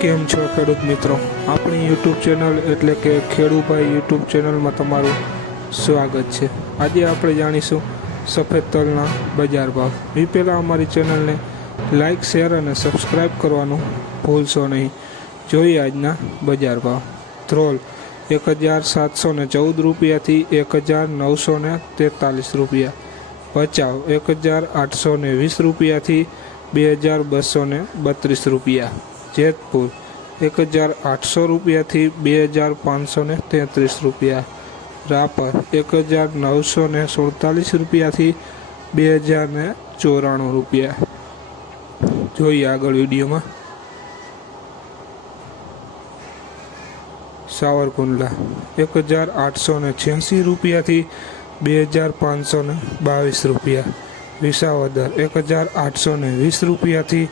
કેમ છો ખેડૂત મિત્રો? આપણી યુટ્યુબ ચેનલ એટલે કે ખેડૂભાઈ યુટ્યુબ ચેનલમાં તમારું સ્વાગત છે. આજે આપણે જાણીશું સફેદ તલના બજાર ભાવ. એ પહેલાં અમારી ચેનલને લાઇક શેર અને સબસ્ક્રાઈબ કરવાનું ભૂલશો નહીં. જોઈએ આજના બજાર ભાવ. ધ્રોલ એક હજાર સાતસો ને ચૌદ રૂપિયાથી એક હજાર નવસો ને તેતાલીસ રૂપિયા. ભચાઉ એક હજાર આઠસો ને વીસ રૂપિયાથી બે હજાર બસો ને બત્રીસ રૂપિયા. જેતપુર એક હજાર આઠસો રૂપિયાથી બે હજાર પાંચસો ને તેત્રીસ રૂપિયા. રાપર એક હજાર નવસો ને સુડતાલીસ રૂપિયાથી બે હજાર ને ચોરાણું રૂપિયા. જોઈએ આગળ વિડીયોમાં. સાવરકુંડલા એક હજાર આઠસો ને છ્યાસી રૂપિયાથી બે હજાર પાંચસો ને બાવીસ રૂપિયા. વિસાવદર એક હજાર આઠસો ને વીસ રૂપિયાથી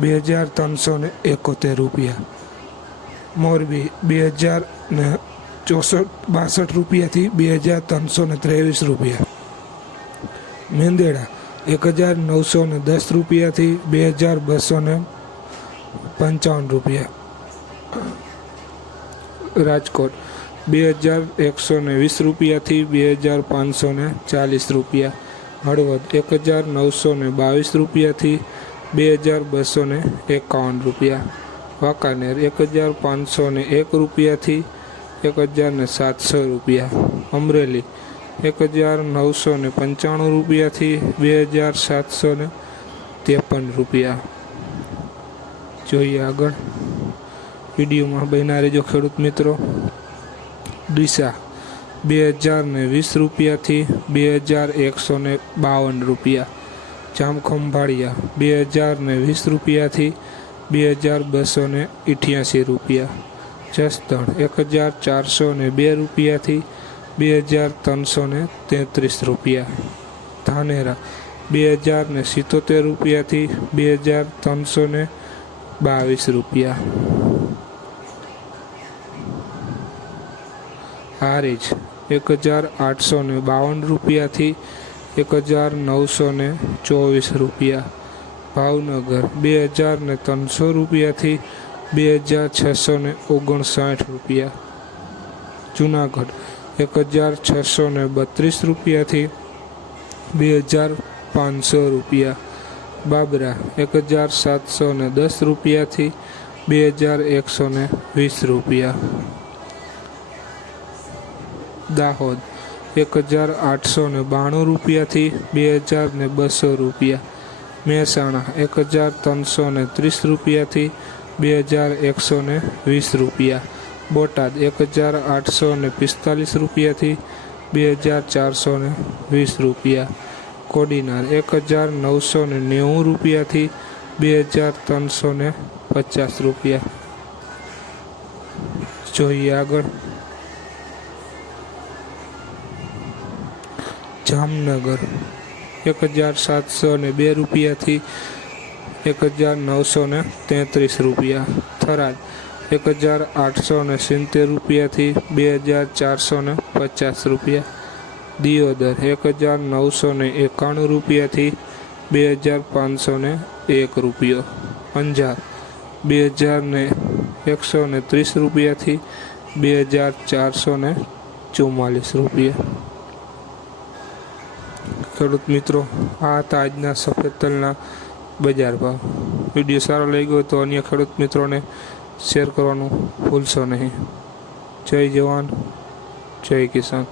બે હજાર ત્રણસો ને એકોતેર રૂપિયા. મોરબી બે હજાર ને ચોસઠ, બાસઠ રૂપિયાથી બે હજાર ત્રણસો ને ત્રેવીસ રૂપિયા. મેંદેડા એક હજાર નવસો ને દસ રૂપિયાથી બે હજાર બસો ને પંચાવન રૂપિયા. રાજકોટ બે હજાર એકસો ને વીસ રૂપિયાથી બે હજાર પાંચસો ને ચાલીસ રૂપિયા. હળવદ એક હજાર નવસો ને બાવીસ રૂપિયાથી બે હજાર બસો ને એકાવન રૂપિયા. વાંકાનેર એક હજાર પાંચસો ને એક રૂપિયાથી એક હજાર ને સાતસો રૂપિયા. અમરેલી એક હજાર નવસો ને પંચાણું રૂપિયાથી બે હજાર સાતસો ને ત્રેપન રૂપિયા. જોઈએ આગળ. વિડીયોમાં બન્યા રહેજો ખેડૂત મિત્રો. ડીસા બે હજાર વીસ રૂપિયાથી બે હજાર એકસો બાવન રૂપિયા. જામખંભાળિયા, બે હજાર ને વીસ રૂપિયાથી બે હજાર બસો ને અઠ્યાસી રૂપિયા. જસદણ, એક હજાર ચારસો ને બે રૂપિયાથી બે હજાર ત્રણસો ને તેત્રીસ રૂપિયા. ધાનેરા, બે હજાર ને સિત્તોતેર રૂપિયાથી બે હજાર ત્રણસો ને બાવીસ રૂપિયા. હારીજ, એક હજાર આઠસો ને બાવન રૂપિયાથી એક હજાર નવસો ને ચોવીસ રૂપિયા. ભાવનગર બે હજાર ને ત્રણસો રૂપિયાથી બે હજાર છસો ને ઓગણસાઠ રૂપિયા. જુનાગઢ એક હજાર છસો ને બત્રીસ રૂપિયાથી બે હજાર પાંચસો રૂપિયા. બાબરા એક હજાર સાતસો ને દસ રૂપિયાથી બે હજાર એકસો ને વીસ રૂપિયા. દાહોદ એક હજાર આઠસો ને બાણું રૂપિયાથી બે હજાર ને બસો રૂપિયા. મહેસાણા, એક હજાર ત્રણસો ને ત્રીસ રૂપિયાથી બે હજાર એકસો ને વીસ રૂપિયા. બોટાદ, એક હજાર આઠસો ને પિસ્તાલીસ રૂપિયાથી બે હજાર ચારસો ને વીસ રૂપિયા. કોડીનાર, એક હજાર નવસો ને નેવું રૂપિયાથી બે હજાર ત્રણસો ને પચાસ રૂપિયા. જોઈએ આગળ. જામનગર. એક હજાર સાતસો ને બે રૂપિયાથી એક હજાર નવસો ને તેત્રીસ રૂપિયા થરાદ. એક હજાર આઠસો ને સિત્તેર રૂપિયાથી બે હજાર ચારસો ને પચાસ રૂપિયા દિયોદર. એક હજાર નવસો ને એકાણું રૂપિયાથી બે હજાર પાંચસો ને એક રૂપિયો અંજાર. બે હજાર ને એકસો ને ત્રીસ રૂપિયાથી બે હજાર ચારસો ને ચુમ્માલીસ રૂપિયા ખેડૂત મિત્રો, આ હતા આજના સફેદ તલના બજાર ભાવ. વીડિયો સારો લાગ્યો ગયો તો અન્ય ખેડૂત મિત્રોને શેર કરવાનું ભૂલશો નહીં. જય જવાન, જય કિસાન.